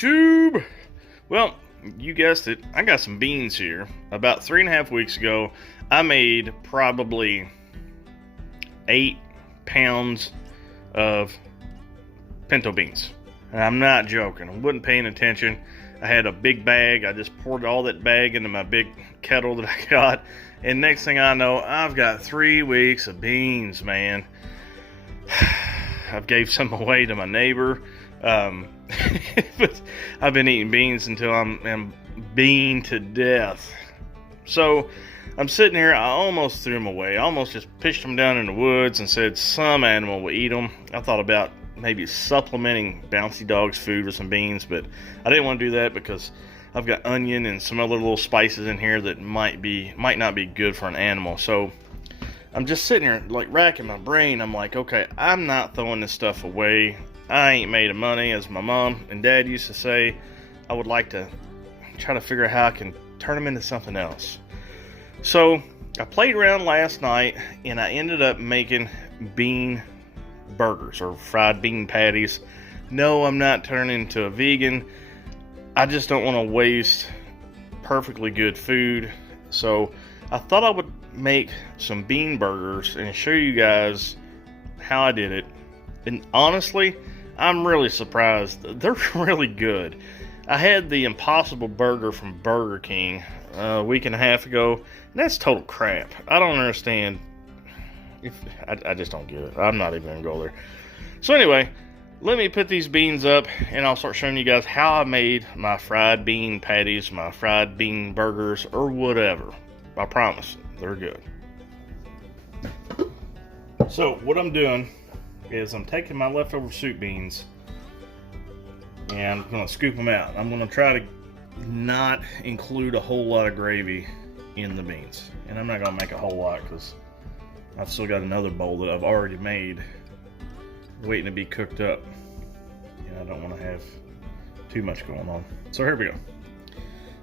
YouTube? Well, you guessed it, I got some beans here. About 3.5 weeks ago, I made probably 8 pounds of pinto beans. And I'm not joking, I wasn't paying attention. I had a big bag, I just poured all that bag into my big kettle that I got. And next thing I know, I've got 3 weeks of beans, man. I've gave some away to my neighbor. But I've been eating beans until I'm bean to death. So I'm sitting here, I almost threw them away. I almost just pitched them down in the woods and said some animal will eat them. I thought about maybe supplementing Bouncy Dog's food with some beans, but I didn't want to do that because I've got onion and some other little spices in here that might not be good for an animal. So I'm just sitting here like racking my brain. I'm like, okay, I'm not throwing this stuff away. I ain't made of money, as my mom and dad used to say. I would like to try to figure out how I can turn them into something else. So I played around last night and I ended up making bean burgers or fried bean patties. No, I'm not turning into a vegan. I just don't want to waste perfectly good food. So I thought I would make some bean burgers and show you guys how I did it. And honestly, I'm really surprised. They're really good. I had the Impossible Burger from Burger King a week and a half ago, and that's total crap. I don't understand. I just don't get it. I'm not even gonna go there. So anyway, let me put these beans up, and I'll start showing you guys how I made my fried bean patties, my fried bean burgers, or whatever. I promise, they're good. So what I'm doing is I'm taking my leftover soup beans and I'm going to scoop them out. I'm going to try to not include a whole lot of gravy in the beans. And I'm not going to make a whole lot because I've still got another bowl that I've already made waiting to be cooked up. And I don't want to have too much going on. So here we go.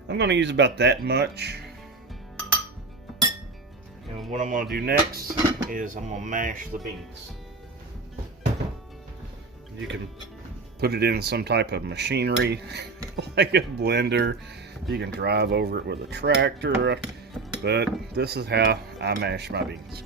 I'm going to use about that much. And what I'm going to do next is I'm going to mash the beans. You can put it in some type of machinery like a blender. You can drive over it with a tractor, but this is how I mash my beans.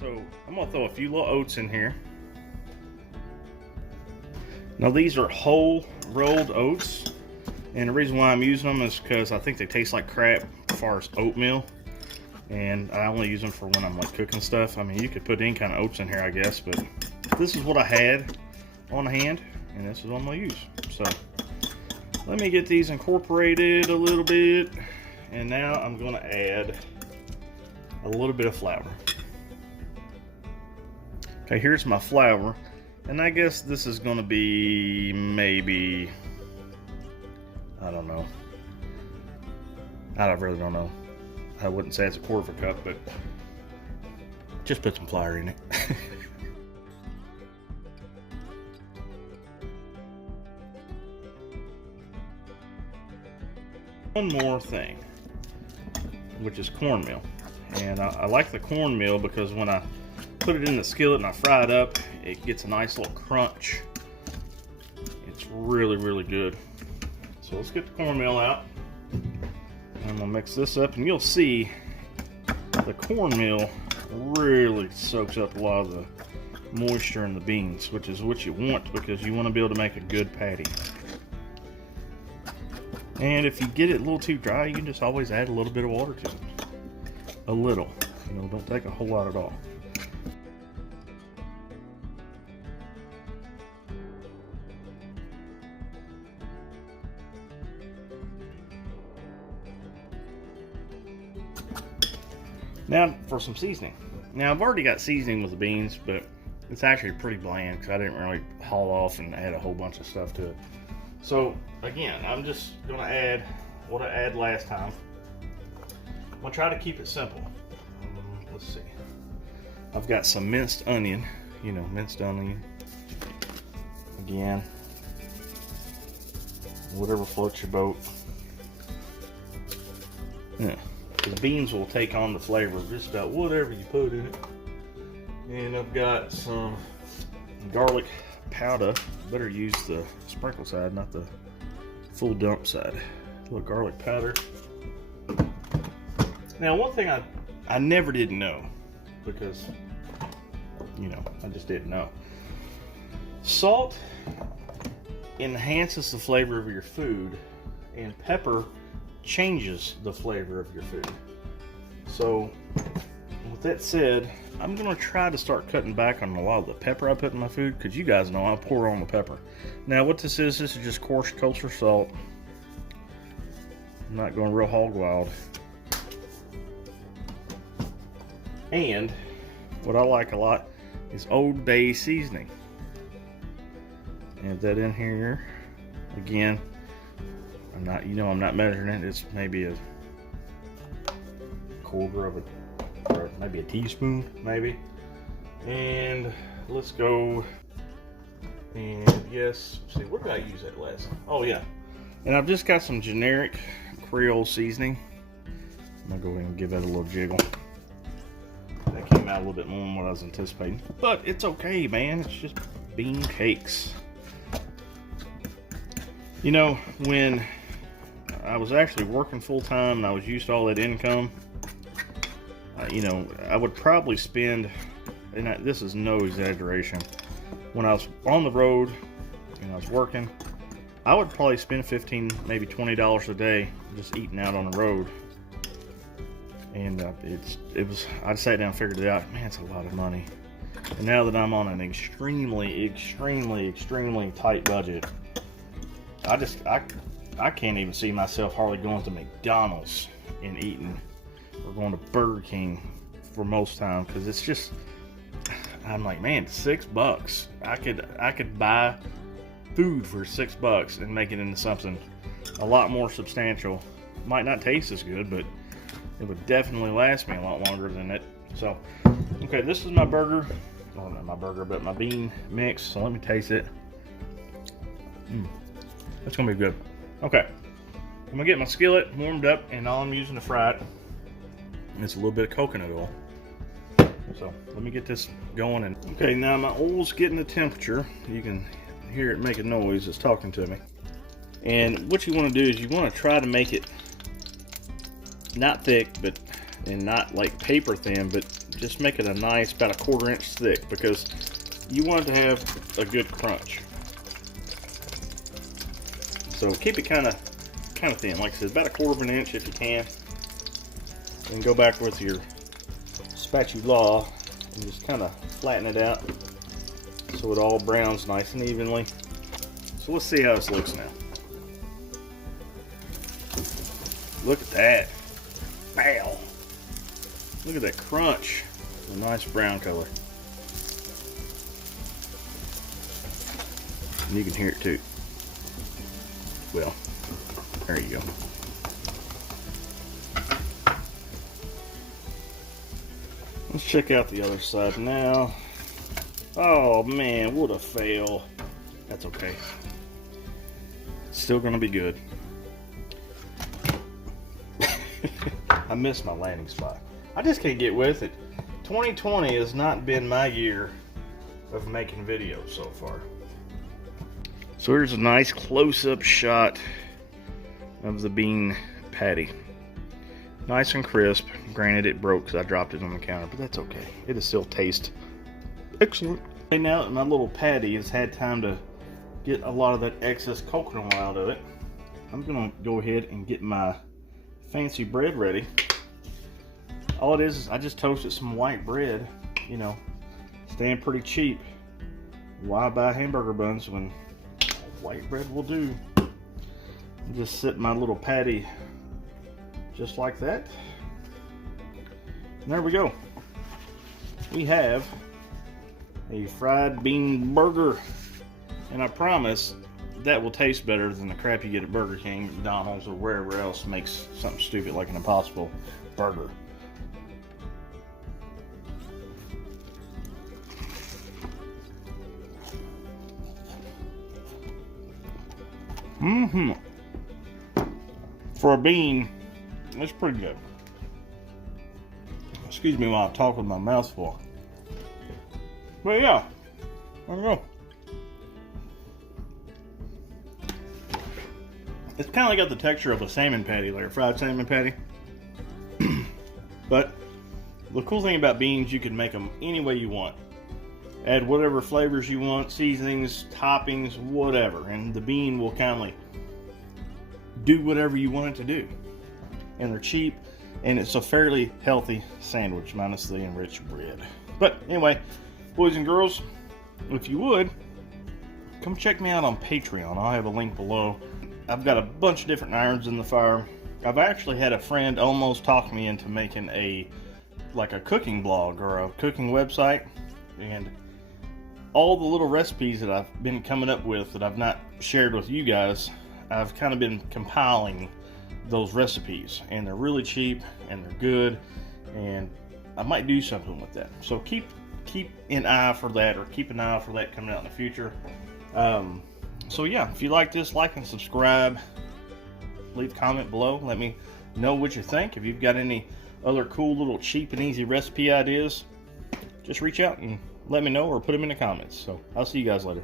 So I'm going to throw a few little oats in here. Now these are whole rolled oats, and the reason why I'm using them is because I think they taste like crap as far as oatmeal, and I only use them for when I'm like cooking stuff. I mean, you could put any kind of oats in here, I guess, but this is what I had on hand, and this is what I'm going to use. So let me get these incorporated a little bit, and now I'm going to add a little bit of flour. Okay, here's my flour, and I guess this is going to be maybe, I don't know. I really don't know. I wouldn't say it's a quarter of a cup, but just put some flour in it. One more thing, which is cornmeal. And I like the cornmeal because when I put it in the skillet and I fry it up, it gets a nice little crunch. It's really, really good. So let's get the cornmeal out. And I'm gonna mix this up, and you'll see the cornmeal really soaks up a lot of the moisture in the beans, which is what you want because you want to be able to make a good patty. And if you get it a little too dry, you can just always add a little bit of water to it. A little, you know, don't take a whole lot at all. Now for some seasoning. Now I've already got seasoning with the beans, but it's actually pretty bland because I didn't really haul off and add a whole bunch of stuff to it. So again, I'm just going to add what I added last time. I'm going to try to keep it simple. Let's see. I've got some minced onion, you know, minced onion. Again, whatever floats your boat. Yeah, the beans will take on the flavor of just about whatever you put in it. And I've got some garlic powder. Better use the sprinkle side, not the full dump side. A little garlic powder. Now, one thing I never did know, because, you know, I just didn't know. Salt enhances the flavor of your food, and pepper changes the flavor of your food. So, with that said, I'm going to try to start cutting back on a lot of the pepper I put in my food, because you guys know I pour on the pepper. Now, what this is just coarse kosher salt. I'm not going real hog wild. And what I like a lot is Old Bay seasoning. Add that in here. Again, I'm not measuring it. It's maybe a quarter of or maybe a teaspoon, maybe. And let's go. And yes, see, where did I use that last? Oh yeah. And I've just got some generic Creole seasoning. I'm gonna go ahead and give that a little jiggle. That came out a little bit more than what I was anticipating, but it's okay, man. It's just bean cakes. You know, when I was actually working full time and I was used to all that income, you know, I would probably spend, and this is no exaggeration, when I was on the road and I was working, I would probably spend $15, maybe $20 a day just eating out on the road. And I sat down and figured it out. Man, it's a lot of money. And now that I'm on an extremely tight budget, I can't even see myself hardly going to McDonald's and eating, or going to Burger King for most time, because it's just, I'm like, man, $6. I could buy food for $6 and make it into something a lot more substantial. Might not taste as good, but it would definitely last me a lot longer than it. So, okay, this is my burger. Well, not my burger, but my bean mix. So let me taste it. That's gonna be good. Okay, I'm gonna get my skillet warmed up, and all I'm using to fry it is a little bit of coconut oil. So let me get this going. And okay, now my oil's getting the temperature. You can hear it make a noise. It's talking to me. And what you want to do is you want to try to make it not thick, and not like paper thin, but just make it a nice, about a 1/4 inch thick, because you want it to have a good crunch. So keep it kind of thin, like I said, about a 1/4 inch if you can. And go back with your spatula and just kind of flatten it out so it all browns nice and evenly. So let's see how this looks now. Look at that. Wow. Look at that crunch. A nice brown color. And you can hear it too. Well, there you go. Let's check out the other side now. Oh man, what a fail. That's okay. It's still gonna be good. I missed my landing spot. I just can't get with it. 2020 has not been my year of making videos so far. So here's a nice close-up shot of the bean patty. Nice and crisp. Granted, it broke because I dropped it on the counter, but that's okay. It'll still taste excellent. Okay, now that my little patty has had time to get a lot of that excess coconut oil out of it, I'm gonna go ahead and get my fancy bread ready. All it is I just toasted some white bread, you know, staying pretty cheap. Why buy hamburger buns when white bread will do? Just sit my little patty just like that. And there we go. We have a fried bean burger, and I promise that will taste better than the crap you get at Burger King, McDonald's, or wherever else makes something stupid like an Impossible Burger. For a bean, it's pretty good. Excuse me while I talk with my mouth full. But yeah, there we go. It's kind of like got the texture of a salmon patty, like a fried salmon patty. But the cool thing about beans, you can make them any way you want. Add whatever flavors you want, seasonings, toppings, whatever. And the bean will kind of do whatever you want it to do. And they're cheap, and it's a fairly healthy sandwich, minus the enriched bread. But anyway, boys and girls, if you would, come check me out on Patreon. I'll have a link below. I've got a bunch of different irons in the fire. I've actually had a friend almost talk me into making a cooking blog or a cooking website, and all the little recipes that I've been coming up with that I've not shared with you guys, I've kind of been compiling those recipes, and they're really cheap and they're good, and I might do something with that. So keep an eye for that, or keep an eye for that coming out in the future. So yeah, if you like this, like and subscribe. Leave a comment below. Let me know what you think. If you've got any other cool little cheap and easy recipe ideas, just reach out and let me know, or put them in the comments. So I'll see you guys later.